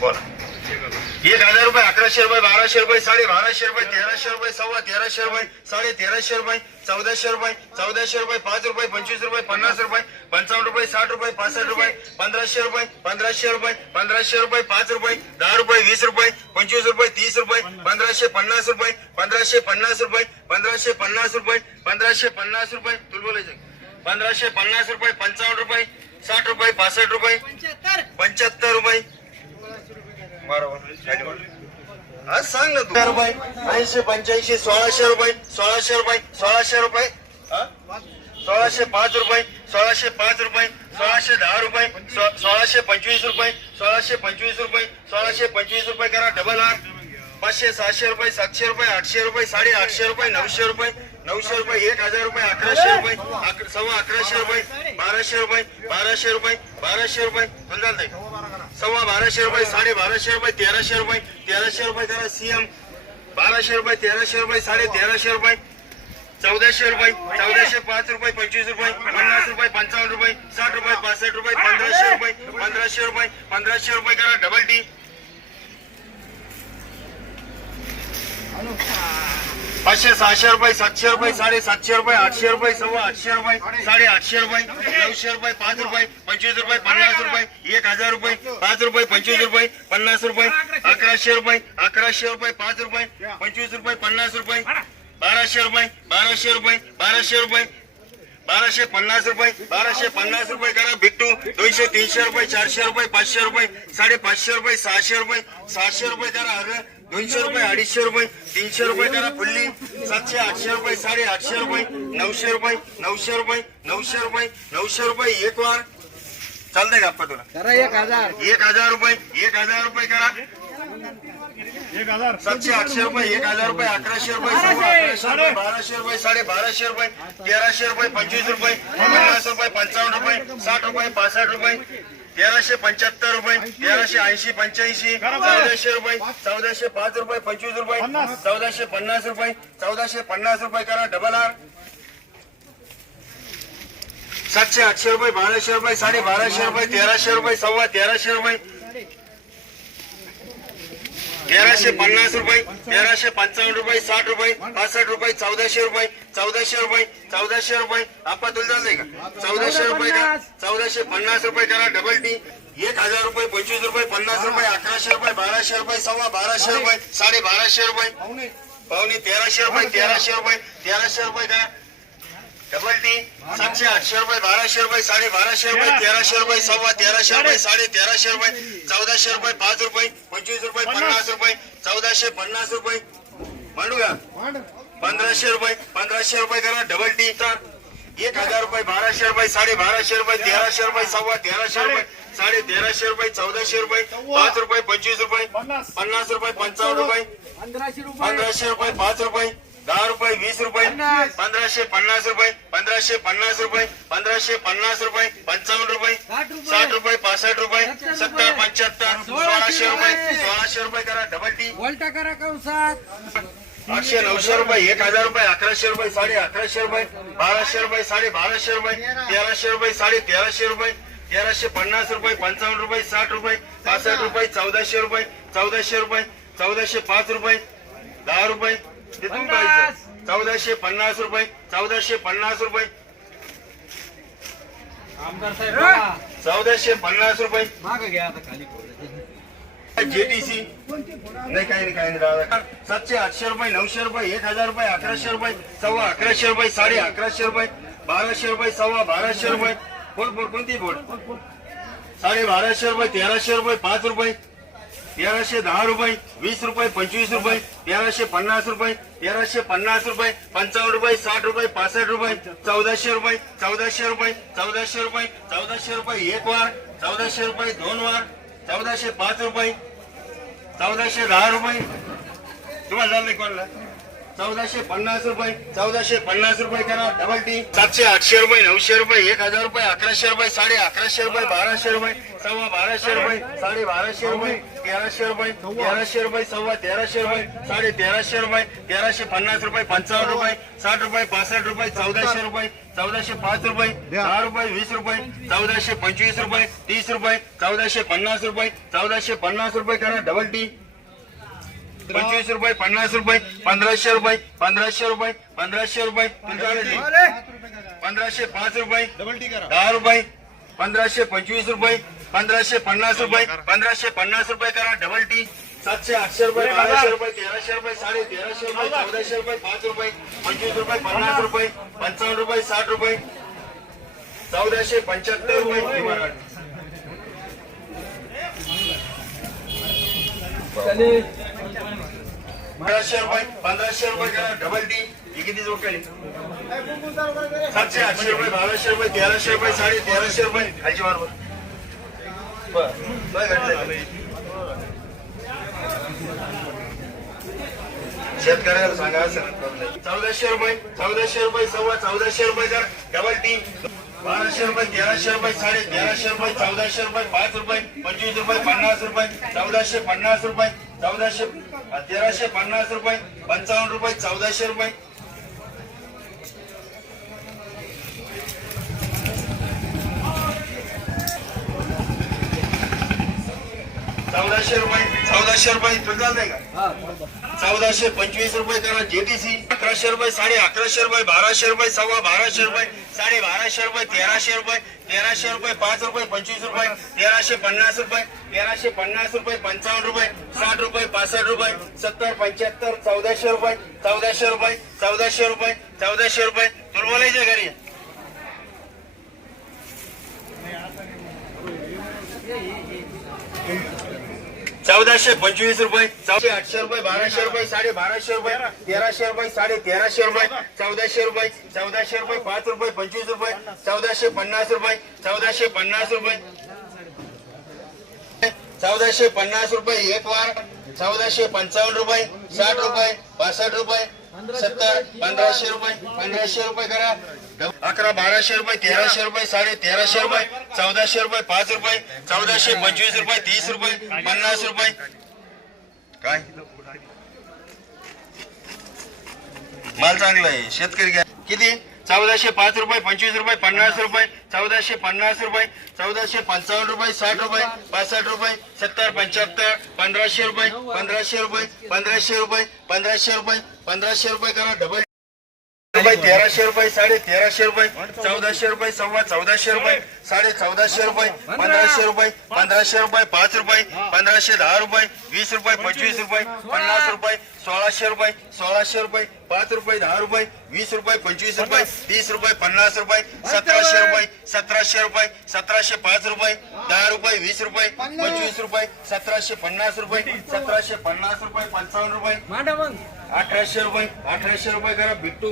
बोला. एक हजार रुपये अकराशे रुपये बाराशे रुपये साडे बाराशे रुपये तेराशे रुपये सव्वा तेराशे रुपये साडे तेराशे रुपये चौदाशे रुपये चौदाशे रुपये पाच रुपये पंचवीस रुपये पन्नास रुपये पंचावन्न रुपये साठ रुपये पासष्ट रुपये पंधराशे रुपये पंधराशे रुपये पंधराशे रुपये पाच रुपये दहा रुपये वीस रुपये पंचवीस रुपये तीस रुपये पंधराशे पन्नास रुपये पंधराशे पन्नास रुपये पंधराशे पन्नास रुपये पंधराशे पन्नास रुपये तुला बोलायचं पंधराशे पन्नास रुपये पंचावन्न रुपये साठ रुपये पासष्ट रुपये पंच्याहत्तर रुपये बरोबर आज सांग ना तू रुपये ऐंशी पंच्याऐंशी सोळाशे रुपये सोळाशे रुपये सोळाशे रुपये सोळाशे पाच रुपये सोळाशे पाच रुपये सोळाशे दहा रुपये सोळाशे पंचवीस रुपये सोळाशे पंचवीस रुपये सोळाशे पंचवीस रुपये करा डबल आर पाचशे सहाशे रुपये सातशे रुपये आठशे रुपये साडे आठशे रुपये नऊशे रुपये नऊशे रुपये एक हजार रुपये अकराशे रुपये सव्वा अकराशे रुपये बाराशे रुपये बाराशे रुपये बाराशे रुपये पण चालतंय सव्वा बाराशे रुपये साडे बाराशे रुपये तेराशे रुपये तेराशे रुपये करा सीएम बाराशे रुपये तेराशे रुपये साडे तेराशे रुपये चौदाशे रुपये चौदाशे पाच रुपये पंचवीस रुपये पन्नास रुपये पंचावन्न रुपये साठ रुपये पासष्ट रुपये पंधराशे रुपये पंधराशे रुपये पंधराशे रुपये करा डबल टी पाचशे सहाशे रुपये सातशे रुपये साडे सातशे रुपये आठशे रुपये सव्वा आठशे रुपये साडे आठशे रुपये नऊशे रुपये पाच रुपये पंचवीस रुपये पन्नास रुपये एक हजार रुपये पाच रुपये पंचवीस रुपये पन्नास रुपये अकराशे रुपये अकराशे रुपये पाच रुपये पंचवीस रुपये पन्नास रुपये बाराशे रुपये बाराशे रुपये बाराशे रुपये बाराशे पन्नास रुपये बाराशे पन्नास रुपये करा बिट्टू दोनशे तीनशे रुपये चारशे रुपये पाचशे रुपये साडेपाचशे रुपये सहाशे रुपये सहाशे रुपये करा हर दोनशे रुपये अडीचशे रुपये तीनशे रुपये करा फुल्ली. सातशे आठशे रुपये साडे आठशे रुपये नऊशे रुपये नऊशे रुपये नऊशे रुपये नऊशे रुपये एक वार. चालतंय का तुला? करा एक हजार. एक हजार रुपये एक हजार रुपये करा. सातशे आठशे रुपये एक हजार रुपये अकराशे रुपये सव्वा अकराशे रुपये बाराशे रुपये साडे बाराशे रुपये तेराशे रुपये पंचवीस रुपये पन्नास रुपये पंचावन्न रुपये साठ रुपये पासष्ट रुपये तेराशे पंच्याहत्तर रुपये तेराशे ऐंशी पंच्याऐंशी चौदाशे रुपये चौदाशे पाच रुपये पंचवीस रुपये चौदाशे पन्नास रुपये चौदाशे पन्नास रुपये करा डबल आर सातशे आठशे रुपये बाराशे रुपये साडे बाराशे रुपये तेराशे रुपये सव्वा तेराशे रुपये. तेराशे पन्नास रुपये तेराशे पंचावन्न रुपये साठ रुपये पासष्ट रुपये चौदाशे रुपये चौदाशे रुपये चौदाशे रुपये. आपा तुला चालतंय का? चौदाशे रुपये का चौदाशे पन्नास रुपये करा डबल टी एक हजार रुपये पंचवीस रुपये पन्नास रुपये अकराशे रुपये बाराशे रुपये सव्वा बाराशे रुपये साडे बाराशे रुपये. पाहुणे तेराशे रुपये तेराशे रुपये तेराशे रुपये करा. डबल टी सातशे आठशे रुपये बाराशे रुपये साडे बाराशे रुपये तेराशे रुपये सव्वा तेराशे रुपये साडे तेराशे रुपये चौदाशे रुपये पाच रुपये पंचवीस रुपये पन्नास रुपये चौदाशे पन्नास रुपये. मांडू का? पंधराशे रुपये पंधराशे रुपये करा. डबल टी तर एक हजार रुपये बाराशे रुपये साडे बाराशे रुपये तेराशे रुपये सव्वा तेराशे रुपये साडे तेराशे रुपये चौदाशे रुपये पाच रुपये पंचवीस रुपये पन्नास रुपये पंचावन्न रुपये पंधराशे रुपये. पंधराशे रुपये पाच रुपये दहा रुपये वीस रुपये. पंधराशे पन्नास रुपये पंधराशे पन्नास रुपये पंधराशे पन्नास रुपये पंचावन्न रुपये साठ रुपये. पासष्ट रुपये सत्तर. पंच्याहत्तर सोळाशे रुपये. सोळाशे रुपये करा डबल टी वोल्टा करा कंसात आठशे नऊशे रुपये एक हजार रुपये अकराशे रुपये साडे अकराशे रुपये बाराशे रुपये साडे बाराशे रुपये तेराशे रुपये साडे तेराशे रुपये तेराशे पन्नास रुपये पंचावन्न रुपये साठ रुपये पासष्ट रुपये चौदाशे रुपये चौदाशे रुपये चौदाशे पाच रुपये दहा रुपये तिथून चौदाशे पन्नास रुपये चौदाशे पन्नास रुपये. आमदार साहेब बघा. चौदाशे पन्नास रुपये. मागं घ्या आता खाली जेटीसी. नाही काही नाही काही नाही सातशे आठशे रुपये नऊशे रुपये एक हजार रुपये अकराशे रुपये सव्वा अकराशे रुपये साडे अकराशे रुपये बाराशे रुपये सव्वा बाराशे रुपये. बोल कोणती बोल? साडे बाराशे रुपये तेराशे रुपये पाच रुपये. तेराशे दहा रुपये वीस रुपये पंचवीस रुपये तेराशे पन्नास रुपये तेराशे पन्नास रुपये पंचावन्न रुपये साठ रुपये पासष्ट रुपये चौदाशे रुपये चौदाशे रुपये चौदाशे रुपये चौदाशे रुपये एक वार चौदाशे रुपये दोन वार चौदाशे पाच रुपये चौदाशे दहा रुपये. तुम्हाला झालं कोणाला? चौदाशे पन्नास रुपये चौदाशे पन्नास रुपये करा डबल टी सातशे आठशे रुपये नऊशे रुपये एक हजार रुपये अकराशे रुपये साडे अकराशे रुपये बाराशे रुपये. सव्वा बाराशे रुपये साडे बाराशे रुपये तेराशे रुपये तेराशे रुपये सव्वा तेराशे रुपये साडे तेराशे रुपये तेराशे पन्नास रुपये पंचावन्न रुपये साठ रुपये पासष्ट रुपये चौदाशे रुपये चौदाशे पाच रुपये दहा रुपये वीस रुपये चौदाशे पंचवीस रुपये तीस रुपये चौदाशे पन्नास रुपये चौदाशे पन्नास रुपये करा डबल टी पंचवीस रुपये पन्नास रुपये पंधराशे रुपये पंधराशे रुपये पंधराशे रुपये पंधराशे पाच रुपये दहा रुपये पंधराशे पंचवीस रुपये पंधराशे पन्नास रुपये पंधराशे पन्नास रुपये करा डबल टी सातशे आठशे रुपये बाराशे रुपये तेराशे रुपये साडे तेराशे रुपये चौदाशे रुपये पाच रुपये पंचवीस रुपये पन्नास रुपये पंचावन्न रुपये साठ रुपये चौदाशे पंच्याहत्तर रुपये. पंधराशे रुपये पंधराशे रुपये करा डबल टी ही किती जोडली सातशे आठशे रुपये बाराशे रुपये तेराशे रुपये साडे तेराशे रुपये खालची बरोबर. शेतकऱ्याला सांगा असं चौदाशे रुपये चौदाशे रुपये सव्वा चौदाशे रुपये जर डबल तीन बाराशे रुपये तेराशे रुपये साडे तेराशे रुपये चौदाशे रुपये पाच रुपये पंचवीस रुपये पन्नास रुपये चौदाशे पन्नास रुपये चौदाशे तेराशे पन्नास रुपये पंचावन्न रुपये चौदाशे रुपये चौदाशे रुपये चौदाशे रुपये नाही का? हा. चौदाशे पंचवीस रुपये करा जेटीसी अकराशे रुपये साडे अकराशे रुपये बाराशे रुपये सव्वा बाराशे रुपये साडे बाराशे रुपये तेराशे रुपये तेराशे रुपये पाच रुपये पंचवीस रुपये तेराशे पन्नास रुपये तेराशे पन्नास रुपये पंचावन्न रुपये साठ रुपये पासष्ट रुपये सत्तर पंच्याहत्तर चौदाशे रुपये चौदाशे रुपये चौदाशे रुपये चौदाशे रुपये. तुला बोलायचं घरी. चौदाशे पंचवीस रुपये चौदाशे आठशे रुपये बाराशे रुपये साडे बाराशे रुपये तेराशे रुपये साडे तेराशे रुपये चौदाशे रुपये चौदाशे रुपये पाच रुपये पंचवीस रुपये चौदाशे पन्नास रुपये चौदाशे पन्नास रुपये चौदाशे पन्नास रुपये एक वार चौदाशे पंचावन्न रुपये साठ रुपये बासष्ट रुपये सत्तर पंधराशे रुपये पंधराशे रुपये करा. अकरा बाराशे रुपये तेराशे रुपये साडे तेराशे रुपये चौदाशे रुपये पाच रुपये चौदाशे पंचवीस रुपये तीस रुपये पन्नास रुपये. काय? माल चांगला आहे. शेतकरी घ्या. किती? चौदाशे पाच रुपये पंचवीस रुपये पन्नास रुपये चौदाशे पन्नास रुपये चौदाशे पंचावन्न रुपये साठ रुपये पासष्ट रुपये सत्तर पंच्याहत्तर पंधराशे रुपये पंधराशे रुपये पंधराशे रुपये पंधराशे रुपये पंधराशे रुपये करा डबल रुपये तेराशे रुपये साडे तेराशे रुपये चौदाशे रुपये सव्वा चौदाशे रुपये साडे चौदाशे रुपये पंधराशे रुपये पंधराशे रुपये पाच रुपये पंधराशे दहा रुपये वीस रुपये पंचवीस रुपये पन्नास रुपये सोळाशे रुपये सोळाशे रुपये पाच रुपये दहा रुपये वीस रुपये पंचवीस रुपये तीस रुपये पन्नास रुपये सतराशे रुपये सतराशे रुपये सतराशे पाच रुपये दहा रुपये वीस रुपये पंचवीस रुपये सतराशे पन्नास रुपये सतराशे पन्नास रुपये पंचावन्न रुपये अठराशे रुपये अठराशे रुपये करा बिट्टू